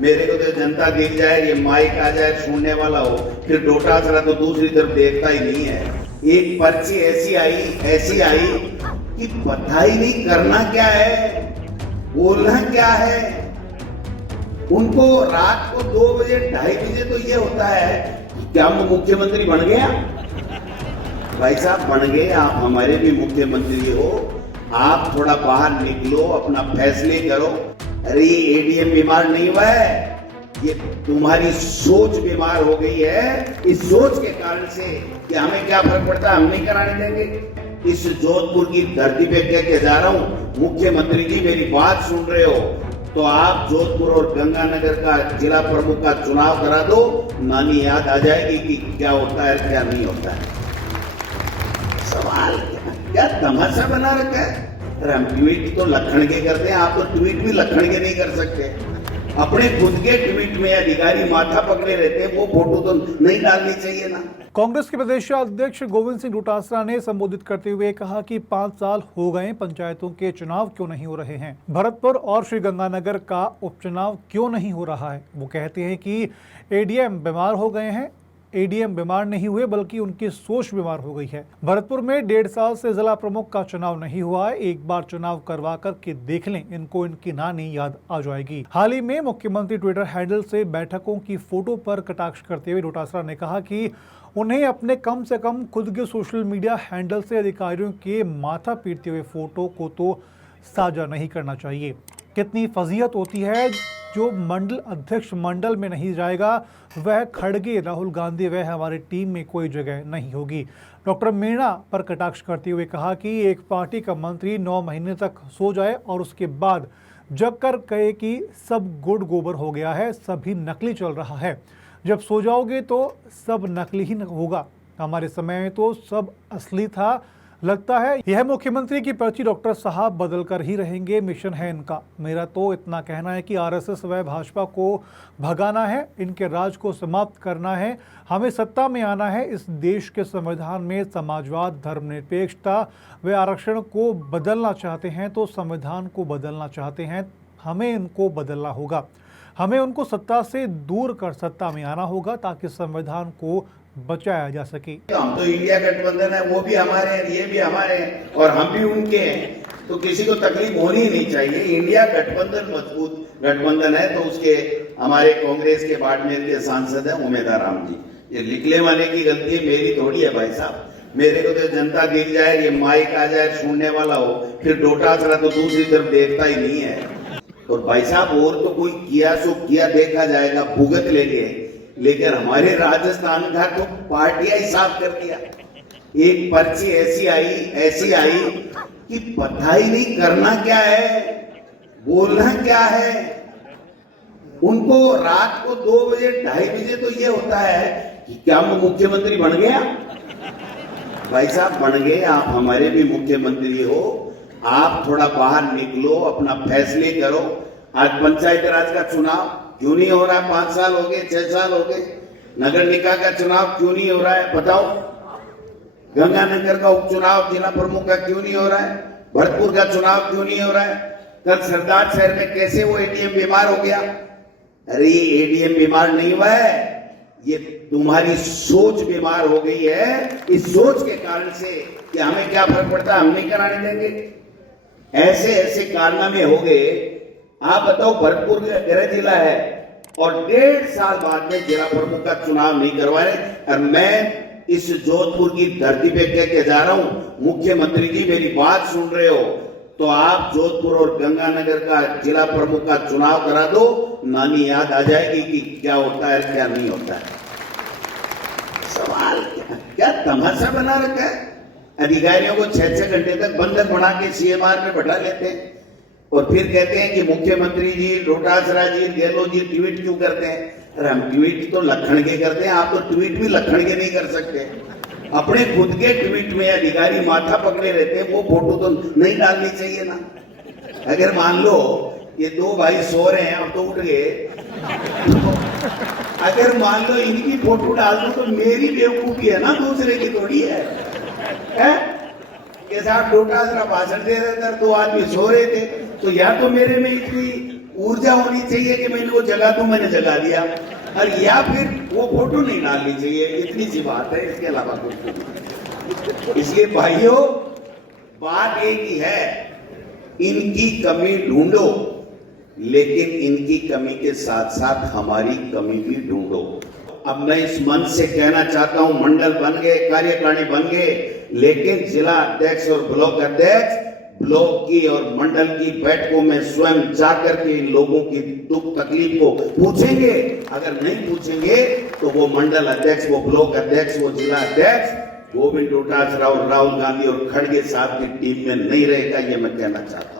मेरे को तो जनता दिख जाए, ये माइक आ जाए, सुनने वाला हो, फिर डोटासरा तो दूसरी तरफ देखता ही नहीं है। एक पर्ची ऐसी आई कि पता ही नहीं करना क्या है, बोलना क्या है। उनको रात को 2 बजे 2:30 बजे तो ये होता है क्या मुख्यमंत्री बन गया। भाई साहब बन गए, आप हमारे भी मुख्यमंत्री हो, आप थोड़ा बाहर निकलो, अपना फैसले करो। अरे ये एडीएम बीमार नहीं हुआ है, ये तुम्हारी सोच बीमार हो गई है। इस सोच के कारण से कि हमें क्या फर्क पड़ता है, हम नहीं कराने देंगे। इस जोधपुर की धरती पे कह के जा रहा हूँ, मुख्यमंत्री जी मेरी बात सुन रहे हो तो आप जोधपुर और गंगानगर का जिला प्रमुख का चुनाव करा दो, नानी याद आ जाएगी कि क्या होता है क्या नहीं होता है। सवाल क्या तमाशा बना रखा है। अरे हम ट्वीट तो लखन के करते हैं, आप तो ट्वीट भी लखन के नहीं कर सकते। अपने खुद के ट्वीट में अधिकारी माथा पकड़े रहते हैं, वो फोटो तो नहीं डालनी चाहिए ना। कांग्रेस के प्रदेश अध्यक्ष गोविंद सिंह डोटासरा ने संबोधित करते हुए कहा कि 5 साल हो गए, पंचायतों के चुनाव क्यों नहीं हो रहे हैं, भरतपुर और श्रीगंगानगर का उपचुनाव क्यों नहीं हो रहा है। वो कहते हैं कि एडीएम बीमार हो गए हैं। एडीएम बीमार नहीं हुए बल्कि उनकी सोच बीमार हो गई है। भरतपुर में 1.5 साल से जिला प्रमुख का चुनाव नहीं हुआ है, एक बार चुनाव करवा कर के देख लें, इनको इनकी नानी याद आ जाएगी। हाल ही में मुख्यमंत्री ट्विटर हैंडल से बैठकों की फोटो पर कटाक्ष करते हुए डोटासरा ने कहा कि उन्हें अपने कम से कम खुद के सोशल मीडिया हैंडल से अधिकारियों के माथा पीटते हुए फोटो को तो साझा नहीं करना चाहिए। कितनी फजीहत होती है, जो मंडल अध्यक्ष मंडल में नहीं जाएगा वह खड़गे राहुल गांधी वह हमारी टीम में कोई जगह नहीं होगी। डॉक्टर मीणा पर कटाक्ष करते हुए कहा कि एक पार्टी का मंत्री 9 महीने तक सो जाए और उसके बाद जग कर कहे कि सब गुड़ गोबर हो गया है, सभी नकली चल रहा है। जब सो जाओगे तो सब नकली ही होगा, हमारे समय में तो सब असली था। लगता है यह मुख्यमंत्री की पर्ची डॉक्टर साहब बदल कर ही रहेंगे, मिशन है इनका। मेरा तो इतना कहना है कि आरएसएस व भाजपा को भगाना है, इनके राज को समाप्त करना है, हमें सत्ता में आना है। इस देश के संविधान में समाजवाद, धर्मनिरपेक्षता व आरक्षण को बदलना चाहते हैं तो संविधान को बदलना चाहते हैं, हमें इनको बदलना होगा। हमें उनको सत्ता से दूर कर सत्ता में आना होगा ताकि संविधान को बचाया जा सके। हम तो इंडिया गठबंधन है, वो भी हमारे हैं, ये भी हमारे हैं और हम भी उनके हैं, तो किसी को तकलीफ होनी ही नहीं चाहिए। इंडिया गठबंधन मजबूत गठबंधन है, तो उसके हमारे कांग्रेस के बाड़मेर के सांसद हैं उमेदवार राम जी, ये लिखने वाले की गलती मेरी थोड़ी है भाई साहब। मेरे को तो जनता दिख जाए, ये माइक आ जाए, सुनने वाला हो, फिर डोटासरा तो दूसरी तरफ देखता ही नहीं है। और भाई साहब और तो कोई किया सो किया देखा जाएगा, भुगत लेंगे, लेकिन हमारे राजस्थान का तो पार्टियां ही साफ कर दिया। एक पर्ची ऐसी आई कि पता ही नहीं करना क्या है, बोलना क्या है। उनको रात को 2 बजे 2:30 बजे तो ये होता है कि क्या मुख्यमंत्री बन गया। भाई साहब बन गए, आप हमारे भी मुख्यमंत्री हो, आप थोड़ा बाहर निकलो, अपना फैसले करो। आज पंचायत राज का चुनाव क्यों नहीं हो रहा? 5 साल हो गए, 6 साल हो गए। नगर निकाय का चुनाव क्यों नहीं हो रहा है बताओ? गंगानगर का उपचुनाव जिला प्रमुख का क्यों नहीं हो रहा है? भरतपुर का चुनाव क्यों नहीं हो रहा है? कल सरदार शहर में कैसे वो एडीएम बीमार हो गया? अरे ये एडीएम बीमार नहीं हुआ है, ये तुम्हारी सोच बीमार हो गई है। इस सोच के कारण से कि हमें क्या फर्क पड़ता है, हम नहीं कराने देंगे। ऐसे ऐसे कारनामे हो गए। आप बताओ, भरतपुर गृह जिला है और 1.5 साल बाद में जिला प्रमुख का चुनाव नहीं करवा रहे। और मैं इस जोधपुर की धरती पे कह के जा रहा हूं, मुख्यमंत्री जी मेरी बात सुन रहे हो तो आप जोधपुर और गंगानगर का जिला प्रमुख का चुनाव करा दो, नानी याद आ जाएगी कि क्या होता है क्या नहीं होता है। सवाल क्या तमाशा बना रखा है। अधिकारियों को 6-6 घंटे तक बंधक बना के सीएमआर में बैठा लेते हैं और फिर कहते हैं कि मुख्यमंत्री जी, डोटासरा जी, गहलोत जी ट्वीट क्यों करते हैं। अरे हम ट्वीट तो लखन के करते हैं, आप तो ट्वीट भी लखन के नहीं कर सकते। अपने खुद के ट्वीट में अधिकारी माथा पकड़े रहते हैं, वो फोटो तो नहीं डालनी चाहिए ना। अगर मान लो ये 2 भाई सो रहे हैं, अब तो उठ गए, अगर मान लो इनकी फोटो डाल दो तो मेरी बेवकूफी है ना, दूसरे की थोड़ी है। के साथ डोटासरा भाषण दे रहे थे, 2 आदमी सो रहे थे, तो या तो मेरे में इतनी ऊर्जा होनी चाहिए कि मैंने वो जगा दूं, मैंने जगा दिया, और या फिर वो फोटो नहीं डालनी चाहिए। इतनी सी बात है, इसके अलावा कुछ नहीं। इसलिए भाइयों, बात एक ही है, इनकी कमी ढूंढो, लेकिन इनकी कमी के साथ साथ हमारी कमी भी ढूंढो। अब मैं इस मंच से कहना चाहता हूं, मंडल बन गए, कार्यकारिणी बन गए, लेकिन जिला अध्यक्ष और ब्लॉक अध्यक्ष ब्लॉक की और मंडल की बैठकों में स्वयं जाकर के इन लोगों की दुख तकलीफ को पूछेंगे। अगर नहीं पूछेंगे तो वो मंडल अध्यक्ष, वो ब्लॉक अध्यक्ष, वो जिला अध्यक्ष गोविंद डोटासरा, राहुल गांधी और खड़गे साहब की टीम में नहीं रहेगा, ये मैं कहना चाहता हूं।